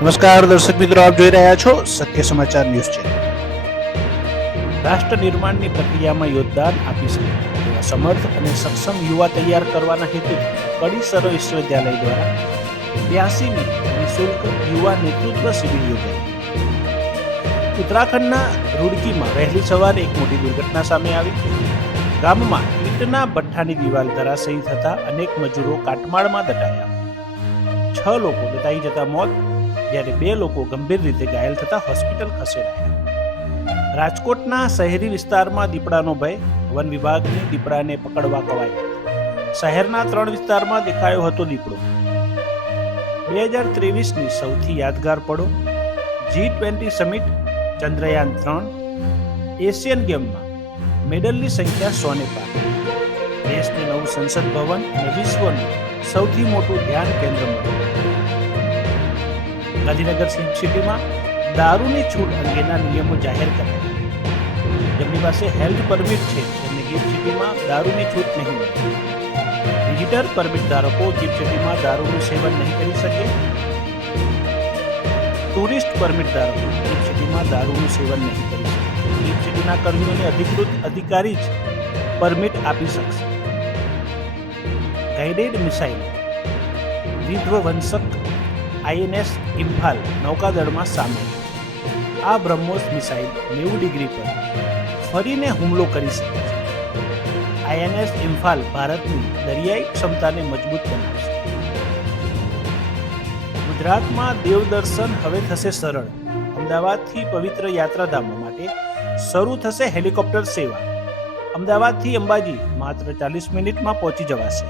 નમસ્કાર દર્શક મિત્રો, આપ જોઈ રહ્યા છો સત્ય સમાચાર ન્યૂઝ ચેનલ. રાષ્ટ્ર નિર્માણની પ્રક્રિયામાં યોગદાન આપી શકે તેવા સમર્થ અને સક્ષમ યુવા તૈયાર કરવાના હેતુથી કડી સરો વિશ્વવિદ્યાલય દ્વારા 82મી નિઃશુલ્ક યુવા નેતૃત્વ શિબિર યોજાઈ. ઉત્તરાખંડના રૂડકીમાં વહેલી સવારે એક મોટી દુર્ઘટના સામે આવી. ગામમાં ઈંટના ભઠ્ઠાની દિવાલ ધરાશયી થતા અનેક મજૂરો કાટમાળમાં દટાયા. 6 લોકો દટાઈ જતા મોત, જ્યારે 2 લોકો ગંભીર રીતે ઘાયલ થતા હોસ્પિટલ ખસેડાયા. રાજકોટના શહેરી વિસ્તારમાં દીપડાનો ભય, વન વિભાગની દીપડાને પકડવા કવાયત. શહેરના 3 વિસ્તારમાં દેખાયો હતો દીપડો. 2023ની સૌથી યાદગાર પળો. G20 સમિટ, ચંદ્રયાન 3, એશિયન ગેમમાં મેડલની સંખ્યા 100 ને પાર. દેશનું નવું સંસદ ભવન અને વિશ્વનું સૌથી મોટું ધ્યાન કેન્દ્ર મળ્યું. ગાંધીનગર સિટીમાં દારૂની છૂટ અંગેના નિયમો જાહેર કરાયા. જેમની પાસે હેલ્થ પરમિટ છે તેમને ગિફ્ટ સિટીમાં દારૂની છૂટ નહીં મળે. વિઝિટર પરમિટ ધારકો ગિફ્ટ સિટીમાં દારૂનું સેવન નહીં કરી શકે. ટુરિસ્ટ પરમિટ ધારકો ગિફ્ટ સિટીમાં દારૂનું સેવન નહીં કરી શકે. ગિફ્ટ સિટીના કર્મીઓને અધિકૃત અધિકારી જ પરમિટ આપી શકશે. Guided missile. વિધ્વંસક INS ઇમ્ફાલ નૌકાદળમાં સામેલ. આ બ્રહ્મોસ મિસાઇલ 90 ડિગ્રી પર ફરીને હુમલો કરી શકે છે. INS ઇમ્ફાલ ભારતની દરિયાઈ ક્ષમતાને મજબૂત બનાવશે. ગુજરાતમાં દેવદર્શન હવે થશે સરળ. અમદાવાદથી પવિત્ર યાત્રાધામો માટે શરૂ થશે હેલિકોપ્ટર સેવા. અમદાવાદથી અંબાજી માત્ર 40 મિનિટમાં પહોંચી જવાશે.